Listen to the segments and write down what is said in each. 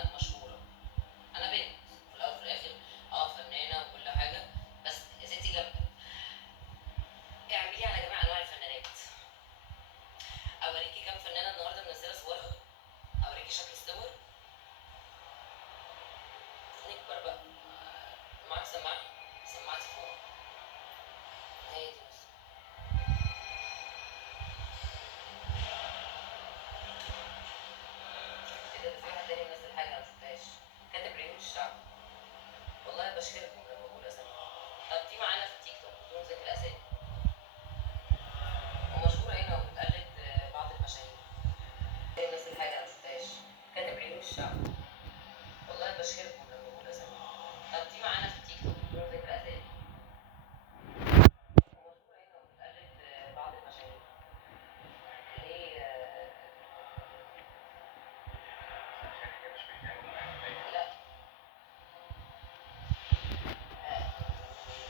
انا مشهوره، انا بنت في الاول وفي الاخر، فنانه وكل حاجه. بس يا ستي اعملي على جميع انواع الفنانات. اوريكي كام فنانه النهارده منزله صورها، اوريكي شكل الصور. نكبر بقى. معاك سماعه، سماعتي فوق، هي دي بس. ايه ده في واحد تاني منزل حاجه انا مشفتهاش، كاتب عيون الشعب. والله بشكركم لما بقول اسامي. طب دي معانا في التيك توك بدون ذكر اسامي، ومشهوره هنا وبتقلد بعض المشاهير. منزل حاجه انا مشفتهاش، كاتب عيون الشعب. والله بشكركم لما بقول اسامي. طب دي معانا في التيك توك بدون ذكر اسامي، ومشهوره هنا وبتقلد بعض المشاهير. ليه لا،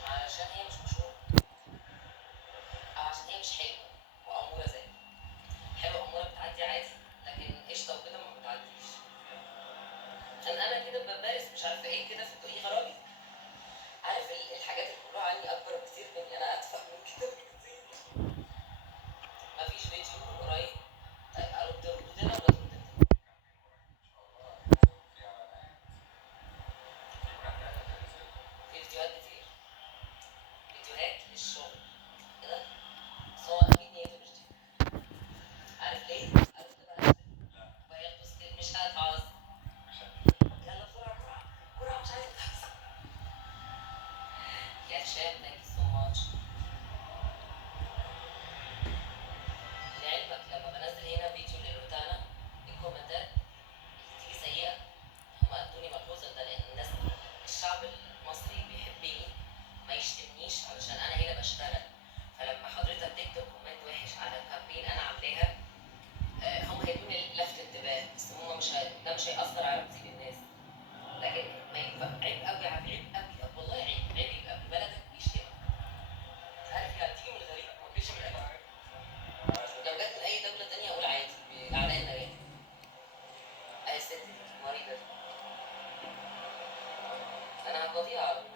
علشان هي مش مشهوره، او عشان هي مش حلوه واموره زي حلوه. اموره بتعدي عادي، لكن قشطه وكده ما بتعديش. عشان انا كده بمارس مش عارفه ايه كده في الطريق غرابي. عارف الحاجات اللي بيقولوا عني اكبر بكتير مني، انا اتفه من كده بكتير. مفيش فيديو قريب. طيب ارد ردودنا ولا ترد انت؟ في فيديوهات كتير، فيديوهات للشغل كده، بس هو اكيد نيته مش دي. عارف ليه؟ ارد بقى أنزل. وهياخدوا مش هتعوز. يلا بسرعه بسرعه بسرعه، مش عايزه تحصل. يا هشام ثانك يو سو ماتش. لعلمك لما بنزل هنا فيديو لروتانا، الكومنتات بتيجي سيئة. هما ادوني ملحوظة ده لأن الناس، الشعب المصري بيحبني، ما يشتمنيش علشان أنا هنا بشتغل. فلما حضرتك تكتب كومنت وحش على كامبين أنا عاملاها، هم هيدوني لفت انتباه، بس هم ده مش هيأثر على نفسية الناس. لكن ما ينفع، عيب قوي، عيب قوي، والله عيب يبقى في بلدك ويشتمك. عارف يعني تيجي من الغريب ما تجيش من القلب. لو جت من أي دولة تانية أقول عادي، أعدائنا يعني. الست دي مريضة دي، أنا هقضيها على طول.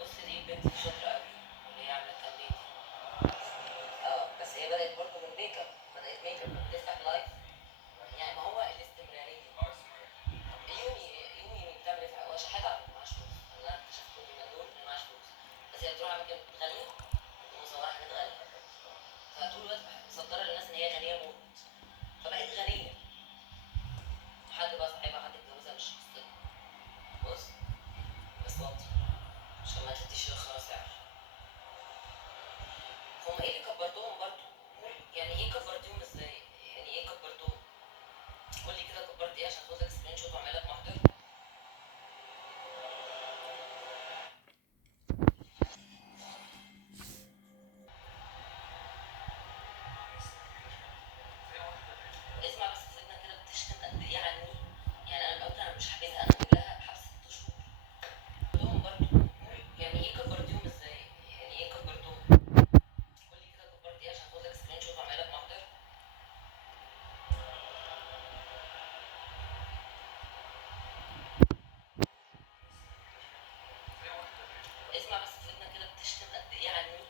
بص دي البنت دي شاطرة قوي، اللي هي عاملة الكامبين دي. بس هي بدأت برضه من ميك اب، بدأت ميك اب بتفتح لايف. يعني ما هو الاستمرارية. يومي بتعمل ايه هو شحات على فكرة، معاش فلوس. أنا اكتشفت كل من دول إن معاش فلوس، بس هي بتروح أماكن غالية ومصورة حاجات غالية، فطول الوقت مصدرة للناس إن هي غنية موت، فبقت غنية. حد بقى صاحبها، حد اتجوزها، مش قصتي. بص بس وطي عشان ما تديش للخرا سعر. هم ايه اللي كبرتهم برضو؟ يعني ايه كبرتهم ازاي؟ يعني ايه كبرتهم؟ قول لي كده كبرت ايه عشان اخد لك سكرين شوت واعمل لك محضر. اسمع بس سيبنا كده بتشتم قد ايه عني. يعني انا قلت انا مش حابسها، انا هجيب لها حبس 6 شهور. كبرتهم برضو. يعني ايه كبرتهم ازاي؟ يعني ايه كبرتهم؟ قول لي كده كبرت ايه عشان اخد لك سكرين شوت واعمل لك محضر. اسمع بس سيبنا كده بتشتم قد ايه عني.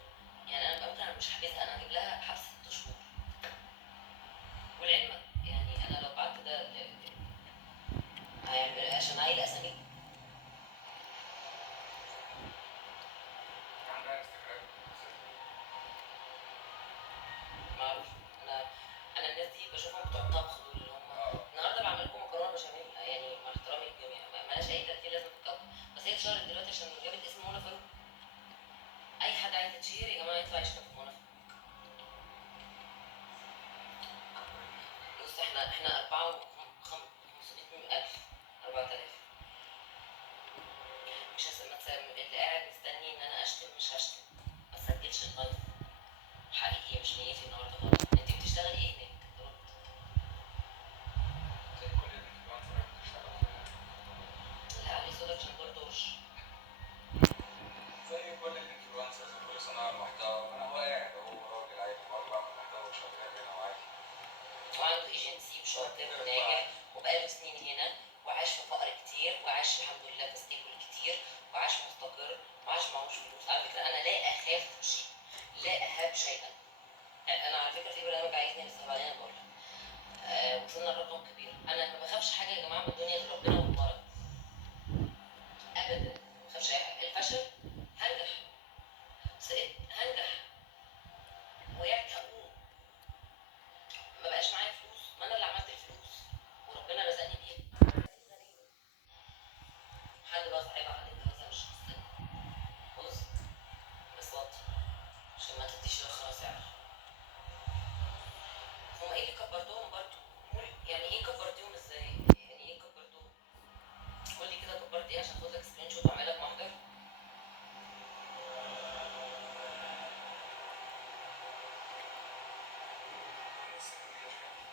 يعني انا قلت انا مش حابسها، انا هجيب لها حبس 6 شهور. ولعلمك يعني انا لو بعت ده عشان عيل اسامي. معرفش. انا انا الناس دي بشوفهم بتوع الطبخ دول، اللي هم النهارده بعمل لكم مكرونه بشاميل، يعني مع احترامي للجميع مالهاش اي ترتيب لازم في الطبخ، بس هي اتشهرت دلوقتي عشان جابت اسم منى فاروق. اي حد عايز يتشهر يا جماعه يطلع يشتم في منى فاروق. بص احنا 4 500 ألف 4000. وخدام وناجح وبقاله سنين هنا وعاش في فقر كتير وعاش الحمد لله في ستيبل كتير وعاش مستقر وعاش معهوش فلوس. على فكره انا لا اخاف شيء، لا اهاب شيئا. انا على فكره في برنامج عايزني بس بعدين بقول لك. وصلنا لرقم كبير. انا ما بخافش حاجه يا جماعه من الدنيا غير